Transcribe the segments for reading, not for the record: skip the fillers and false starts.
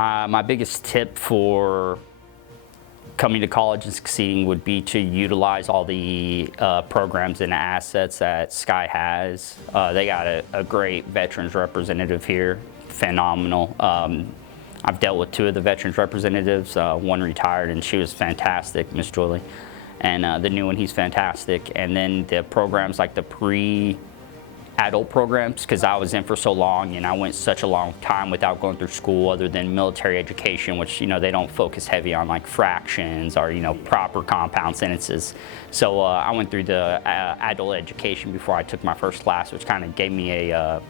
My biggest tip for coming to college and succeeding would be to utilize all the programs and assets that Sky has. They got a great veterans representative here, phenomenal. I've dealt with 2 of the veterans representatives. One retired and she was fantastic, Miss Jolie. And the new one, he's fantastic. And then the programs like the pre-adult programs, because I was in for so long and I went such a long time without going through school other than military education, which, they don't focus heavy on like fractions or, proper compound sentences. So I went through the adult education before I took my first class, which kind of gave me a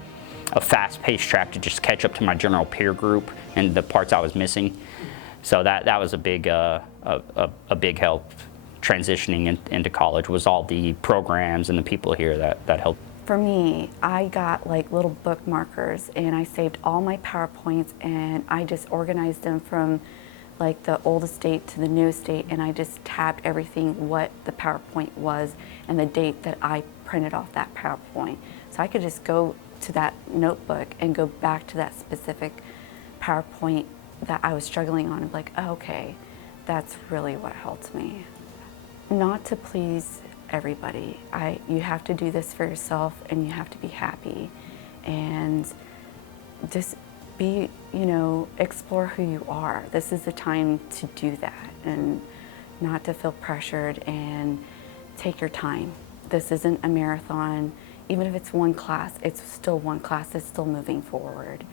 fast-paced track to just catch up to my general peer group and the parts I was missing. So that was a big help transitioning into college, was all the programs and the people here that helped. For me, I got like little bookmarkers and I saved all my PowerPoints and I just organized them from like the oldest date to the newest date, and I just tabbed everything what the PowerPoint was and the date that I printed off that PowerPoint. So I could just go to that notebook and go back to that specific PowerPoint that I was struggling on and be like, oh, okay, that's really what helped me. Not to please everybody. You have to do this for yourself and you have to be happy and just be, explore who you are. This is the time to do that and not to feel pressured, and take your time. This isn't a marathon. Even if it's one class, it's still one class. It's still moving forward.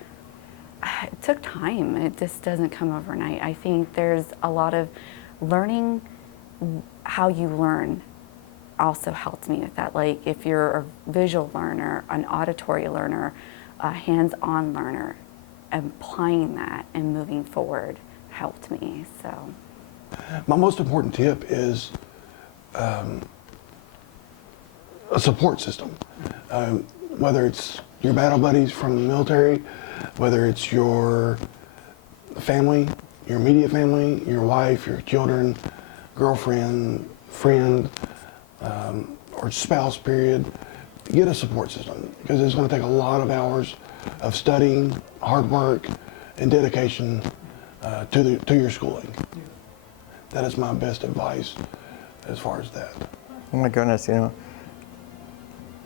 It took time. It just doesn't come overnight. I think there's a lot of learning. How you learn also helped me with that. Like if you're a visual learner, an auditory learner, a hands-on learner, applying that and moving forward helped me. So my most important tip is a support system. Whether it's your battle buddies from the military, whether it's your family, your immediate family, your wife, your children, girlfriend, friend, or spouse, period, get a support system, because it's going to take a lot of hours of studying, hard work, and dedication to your schooling. That is my best advice as far as that. Oh my goodness,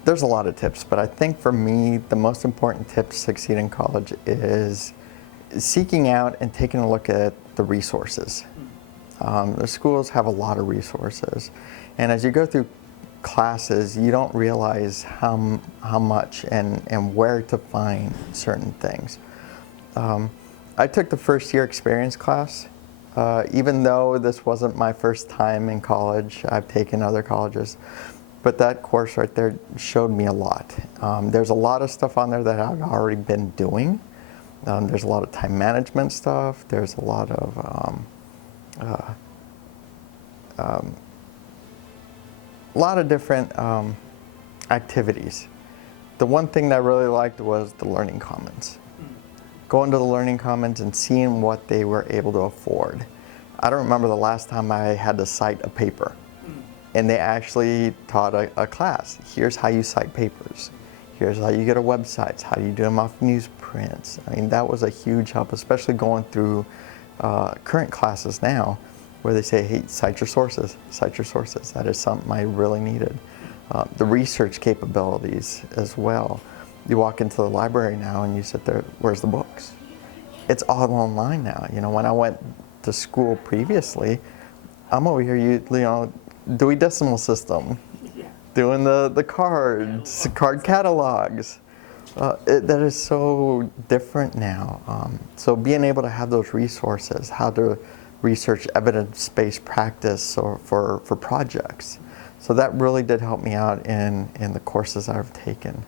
there's a lot of tips, but I think for me, the most important tip to succeed in college is seeking out and taking a look at the resources. The schools have a lot of resources, and as you go through classes, you don't realize how much and where to find certain things. I took the first year experience class. Even though this wasn't my first time in college, I've taken other colleges, but that course right there showed me a lot. There's a lot of stuff on there that I've already been doing. There's a lot of time management stuff. There's a lot of different activities. The one thing that I really liked was the Learning Commons. Going to the Learning Commons and seeing what they were able to afford. I don't remember the last time I had to cite a paper. And they actually taught a class. Here's how you cite papers. Here's how you get a websites. How do you do them off newsprints? I mean, that was a huge help, especially going through current classes now, where they say, hey, cite your sources, cite your sources. That is something I really needed. The research capabilities as well. You walk into the library now and you sit there, where's the books? It's all online now. When I went to school previously, I'm over here, doing decimal system, doing the cards, card catalogs. That is so different now. So being able to have those resources, how to research evidence-based practice or for projects. So that really did help me out in the courses I've taken.